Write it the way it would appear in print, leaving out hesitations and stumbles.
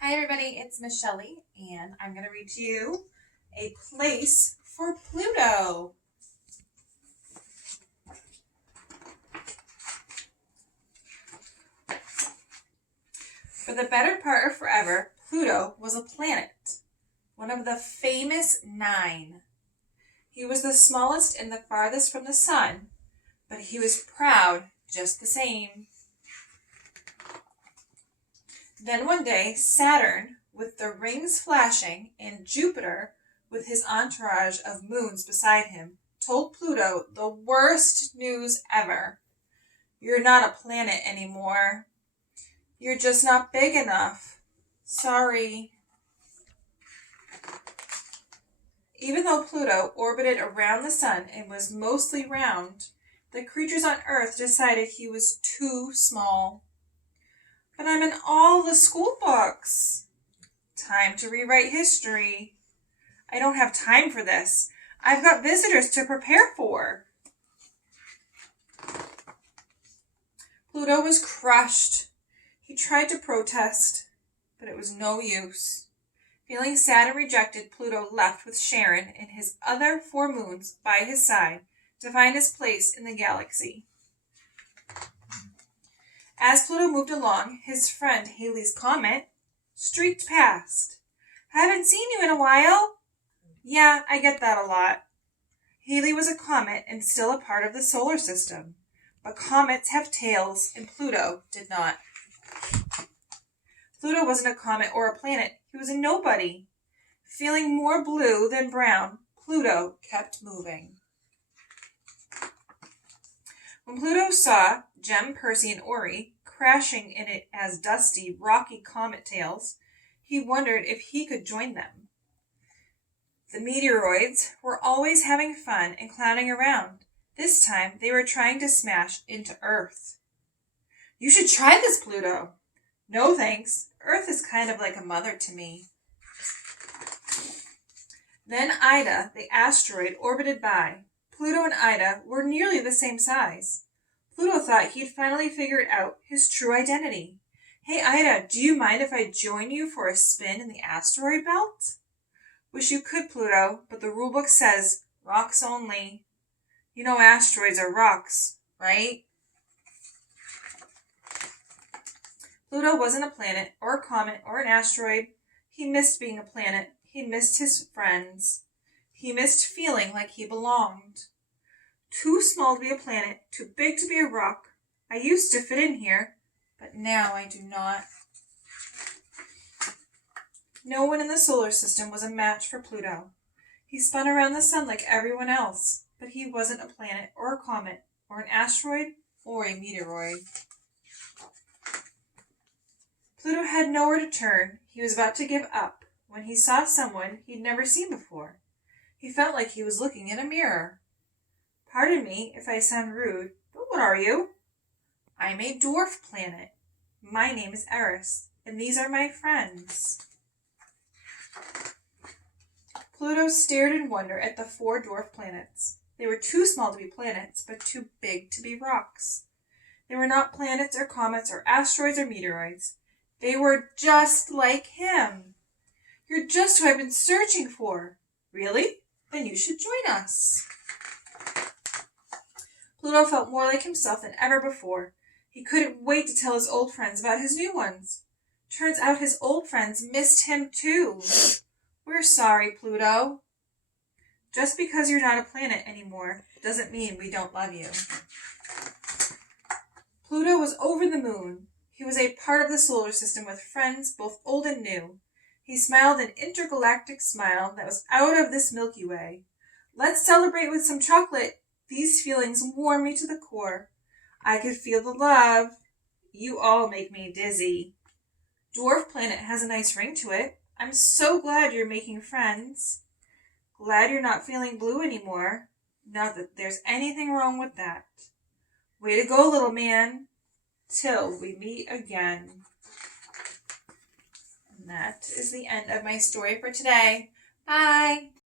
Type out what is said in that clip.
Hi everybody, it's Miss Shelly, and I'm going to read to you a place for Pluto. For the better part of forever, Pluto was a planet, one of the famous 9. He was the smallest and the farthest from the sun, but he was proud just the same. Then one day, Saturn, with the rings flashing, and Jupiter, with his entourage of moons beside him, told Pluto the worst news ever. You're not a planet anymore. You're just not big enough. Sorry. Even though Pluto orbited around the sun and was mostly round, the creatures on Earth decided he was too small. But I'm in all the school books. Time to rewrite history. I don't have time for this. I've got visitors to prepare for. Pluto was crushed. He tried to protest, but it was no use. Feeling sad and rejected, Pluto left with Charon and his other 4 moons by his side to find his place in the galaxy. As Pluto moved along, his friend Halley's comet streaked past. Haven't seen you in a while. Yeah, I get that a lot. Halley was a comet and still a part of the solar system, but comets have tails and Pluto did not. Pluto wasn't a comet or a planet. He was a nobody. Feeling more blue than brown, Pluto kept moving. When Pluto saw Gem, Percy, and Ori crashing in it as dusty, rocky comet tails, he wondered if he could join them. The meteoroids were always having fun and clowning around. This time, they were trying to smash into Earth. You should try this, Pluto. No thanks. Earth is kind of like a mother to me. Then Ida, the asteroid, orbited by. Pluto and Ida were nearly the same size. Pluto thought he'd finally figured out his true identity. Hey Ida, do you mind if I join you for a spin in the asteroid belt? Wish you could, Pluto, but the rulebook says rocks only. You know asteroids are rocks, right? Pluto wasn't a planet or a comet or an asteroid. He missed being a planet. He missed his friends. He missed feeling like he belonged. Too small to be a planet, too big to be a rock. I used to fit in here, but now I do not. No one in the solar system was a match for Pluto. He spun around the sun like everyone else, but he wasn't a planet or a comet or an asteroid or a meteoroid. Pluto had nowhere to turn. He was about to give up when he saw someone he'd never seen before. He felt like he was looking in a mirror. Pardon me if I sound rude, but what are you? I'm a dwarf planet. My name is Eris, and these are my friends. Pluto stared in wonder at the 4 dwarf planets. They were too small to be planets, but too big to be rocks. They were not planets or comets or asteroids or meteoroids. They were just like him. You're just who I've been searching for. Really? Then you should join us. Pluto felt more like himself than ever before. He couldn't wait to tell his old friends about his new ones. Turns out his old friends missed him too. We're sorry, Pluto. Just because you're not a planet anymore doesn't mean we don't love you. Pluto was over the moon. He was a part of the solar system with friends both old and new. He smiled an intergalactic smile that was out of this Milky Way. Let's celebrate with some chocolate. These feelings warm me to the core. I could feel the love. You all make me dizzy. Dwarf Planet has a nice ring to it. I'm so glad you're making friends. Glad you're not feeling blue anymore. Not that there's anything wrong with that. Way to go, little man. Till we meet again. And that is the end of my story for today. Bye.